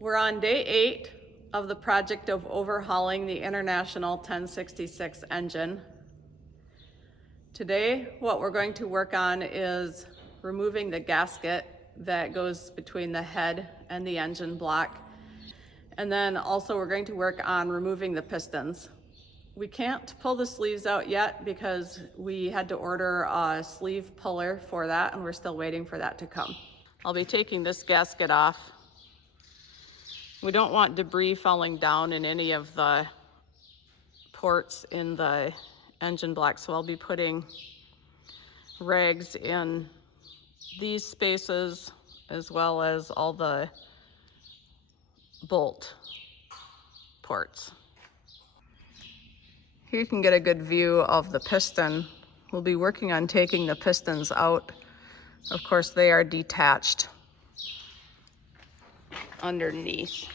We're on day 8 of the project of overhauling the International 1066 engine. Today, what we're going to work on is removing the gasket that goes between the head and the engine block. And then also we're going to work on removing the pistons. We can't pull the sleeves out yet because we had to order a sleeve puller for that, and we're still waiting for that to come. I'll be taking this gasket off. We don't want debris falling down in any of the ports in the engine block, so I'll be putting rags in these spaces as well as all the bolt ports. Here you can get a good view of the piston. We'll be working on taking the pistons out. Of course, they are detached underneath.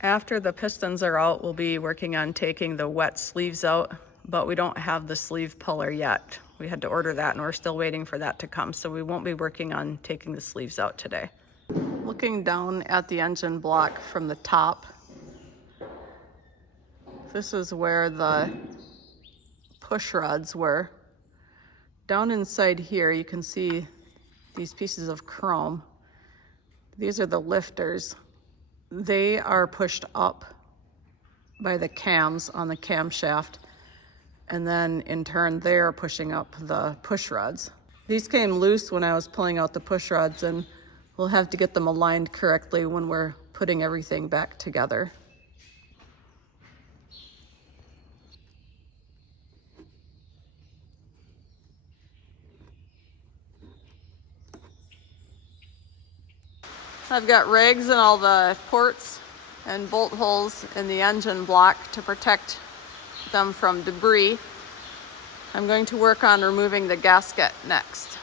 After the pistons are out, we'll be working on taking the wet sleeves out, but we don't have the sleeve puller yet. We had to order that and we're still waiting for that to come, so we won't be working on taking the sleeves out today. Looking down at the engine block from the top, this is where the push rods were. Down inside here, you can see these pieces of chrome. These are the lifters. They are pushed up by the cams on the camshaft, and then in turn they're pushing up the push rods. These came loose when I was pulling out the push rods, and we'll have to get them aligned correctly when we're putting everything back together. I've got rags in all the ports and bolt holes in the engine block to protect them from debris. I'm going to work on removing the gasket next.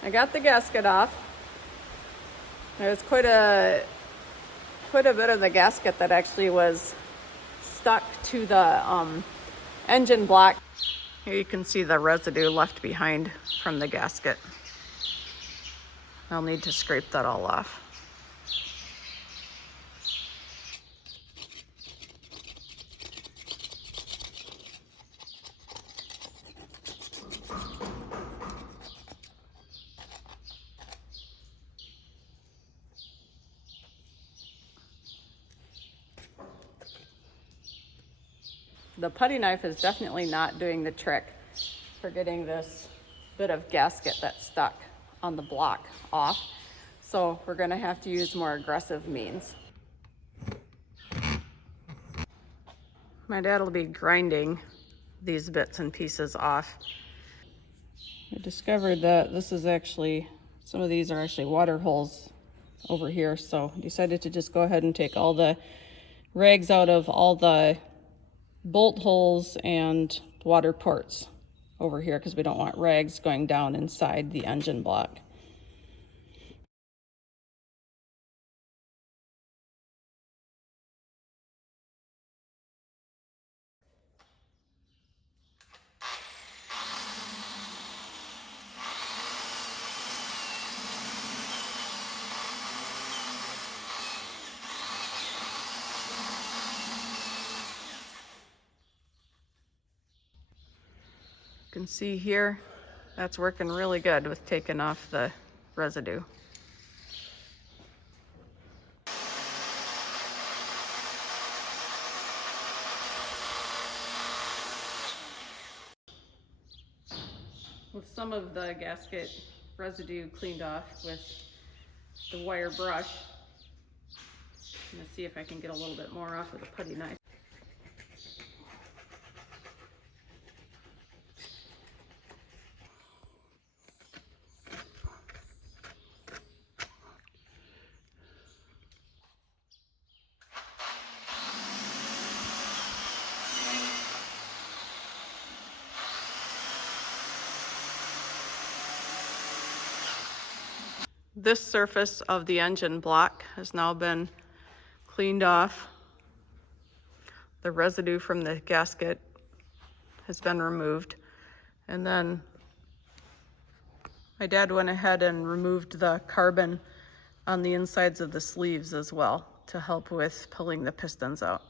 I got the gasket off. There's quite a bit of the gasket that actually was stuck to the engine block. Here you can see the residue left behind from the gasket. I'll need to scrape that all off. The putty knife is definitely not doing the trick for getting this bit of gasket that's stuck on the block off. So we're gonna have to use more aggressive means. My dad will be grinding these bits and pieces off. I discovered that this is actually, some of these are actually water holes over here, so I decided to just go ahead and take all the rags out of all the bolt holes and water ports over here because we don't want rags going down inside the engine block. You can see here, that's working really good with taking off the residue. With some of the gasket residue cleaned off with the wire brush, I'm gonna see if I can get a little bit more off with a putty knife. This surface of the engine block has now been cleaned off. The residue from the gasket has been removed. And then my dad went ahead and removed the carbon on the insides of the sleeves as well to help with pulling the pistons out.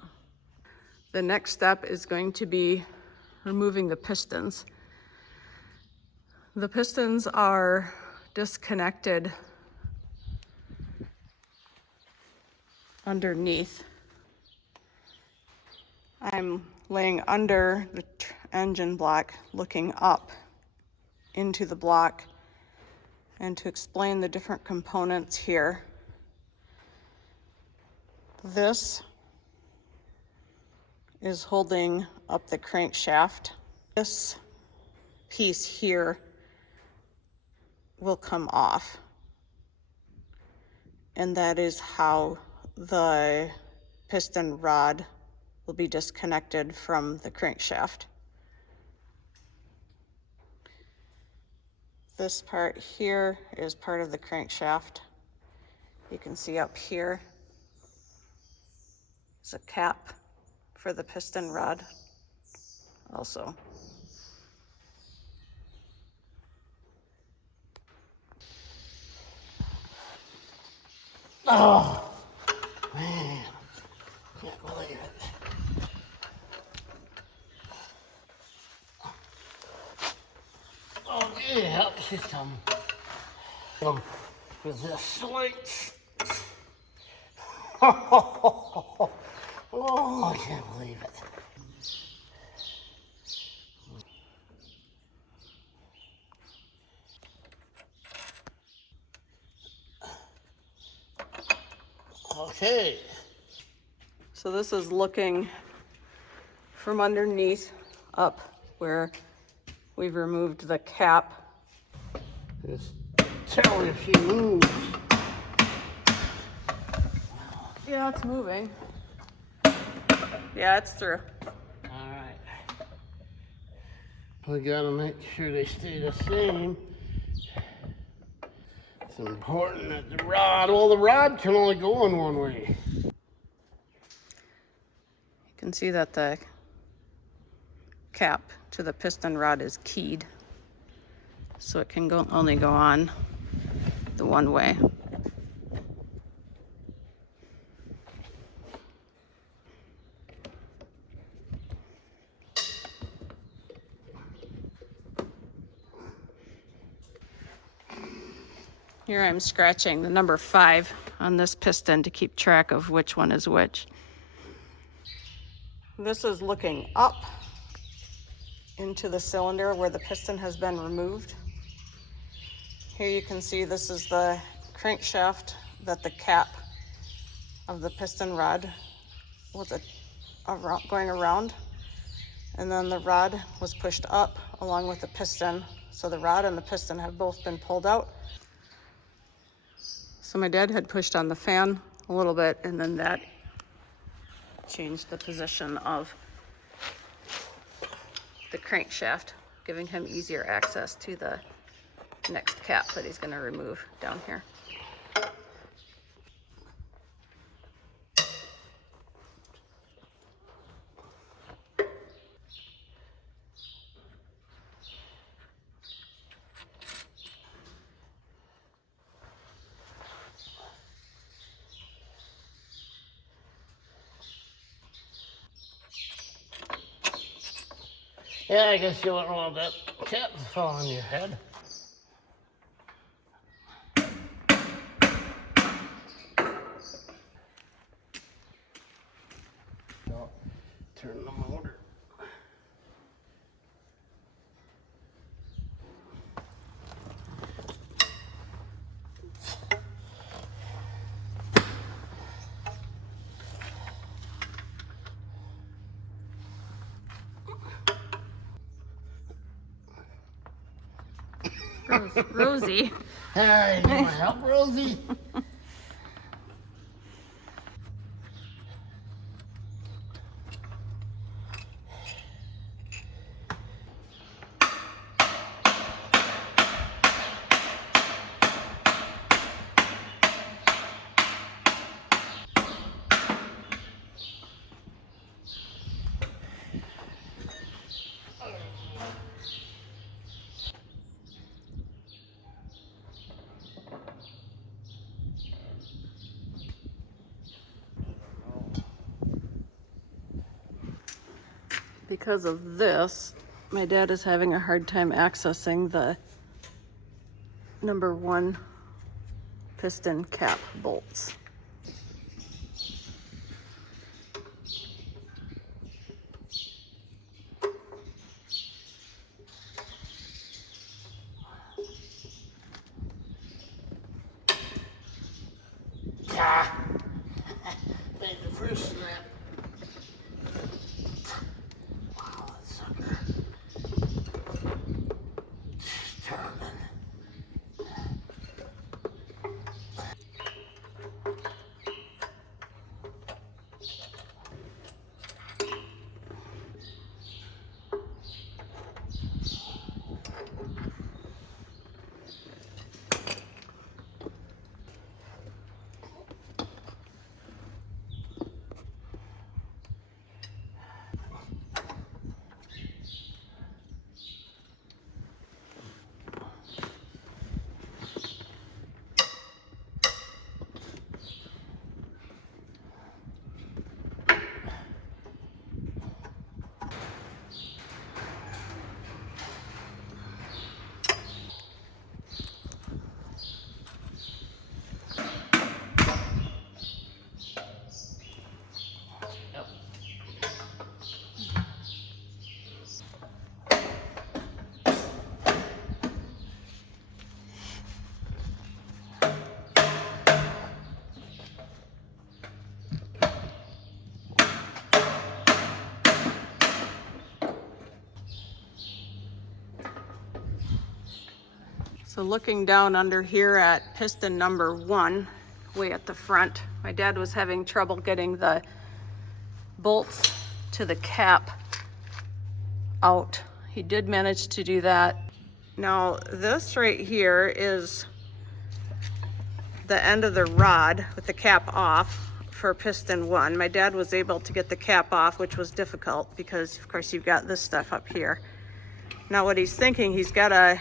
The next step is going to be removing the pistons. The pistons are disconnected underneath. I'm laying under the engine block, looking up into the block, and to explain the different components here. This is holding up the crankshaft. This piece here will come off, and that is how the piston rod will be disconnected from the crankshaft. This part here is part of the crankshaft. You can see up here is a cap for the piston rod also. Oh, man, can't believe it. Oh, yeah, she's coming. With this slate. Oh, I can't believe it. Okay. So this is looking from underneath up where we've removed the cap. Just tell her if she moves. Yeah, it's moving. Yeah, it's through. All right. We gotta make sure they stay the same. It's important that the rod can only go in one way. You can see that the cap to the piston rod is keyed, so it can only go on the one way. Here I'm scratching the number 5 on this piston to keep track of which one is which. This is looking up into the cylinder where the piston has been removed. Here you can see this is the crankshaft that the cap of the piston rod was going around. And then the rod was pushed up along with the piston. So the rod and the piston have both been pulled out. So my dad had pushed on the fan a little bit, and then that changed the position of the crankshaft, giving him easier access to the next cap that he's going to remove down here. Yeah, I guess you don't want that cap to fall on your head. So, turn the motor. Rosie. Hey, you want to help, Rosie? because of this, my dad is having a hard time accessing the number 1 piston cap bolts. Made the first snap. Wow, that sucker. It's turning. So looking down under here at piston number 1, way at the front, my dad was having trouble getting the bolts to the cap out. He did manage to do that. Now this right here is the end of the rod with the cap off for piston 1. My dad was able to get the cap off, which was difficult because of course you've got this stuff up here. Now what he's thinking, he's got to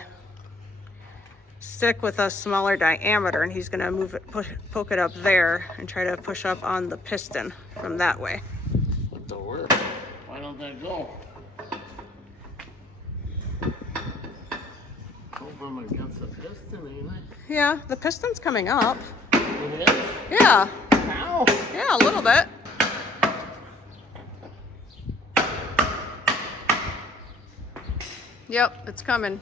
stick with a smaller diameter, and he's going to move it, poke it up there and try to push up on the piston from that way. What the work? Why don't that go? Hope I'm against the piston, ain't I? Yeah, the piston's coming up. It is? Yeah. Ow! Yeah, a little bit. Yep, it's coming.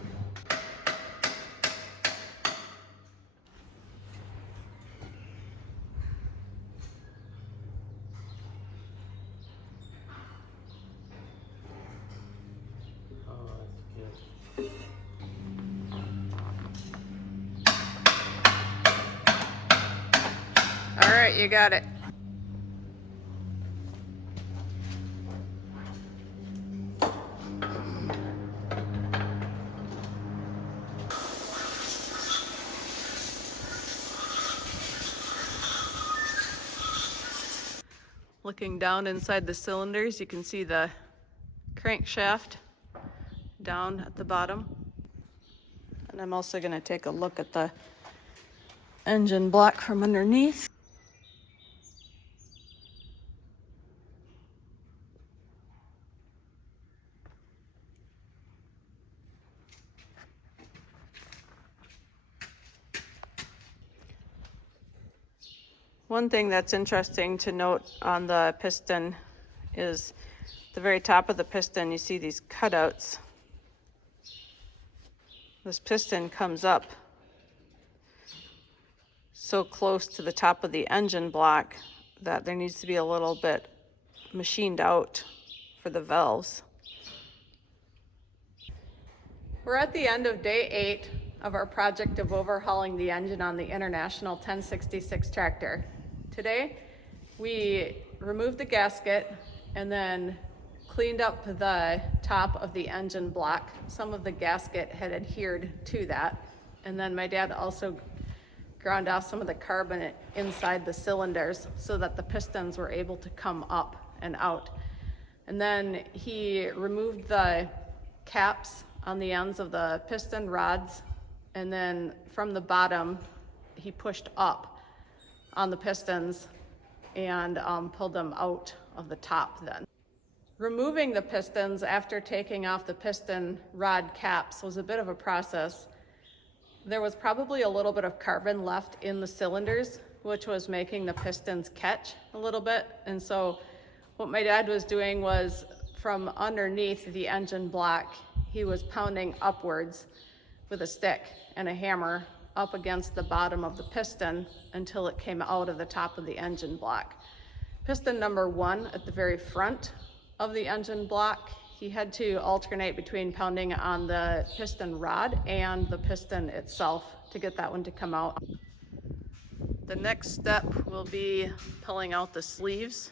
All right, you got it. Looking down inside the cylinders, you can see the crankshaft down at the bottom. And I'm also going to take a look at the engine block from underneath. One thing that's interesting to note on the piston is the very top of the piston, you see these cutouts. This piston comes up so close to the top of the engine block that there needs to be a little bit machined out for the valves. We're at the end of day 8 of our project of overhauling the engine on the International 1066 tractor. Today, we removed the gasket and then cleaned up the top of the engine block. Some of the gasket had adhered to that. And then my dad also ground off some of the carbon inside the cylinders so that the pistons were able to come up and out. And then he removed the caps on the ends of the piston rods, and then from the bottom, he pushed up on the pistons and pulled them out of the top then. Removing the pistons after taking off the piston rod caps was a bit of a process. There was probably a little bit of carbon left in the cylinders, which was making the pistons catch a little bit. And so what my dad was doing was, from underneath the engine block, he was pounding upwards with a stick and a hammer up against the bottom of the piston until it came out of the top of the engine block. Piston number 1 at the very front of the engine block, he had to alternate between pounding on the piston rod and the piston itself to get that one to come out. The next step will be pulling out the sleeves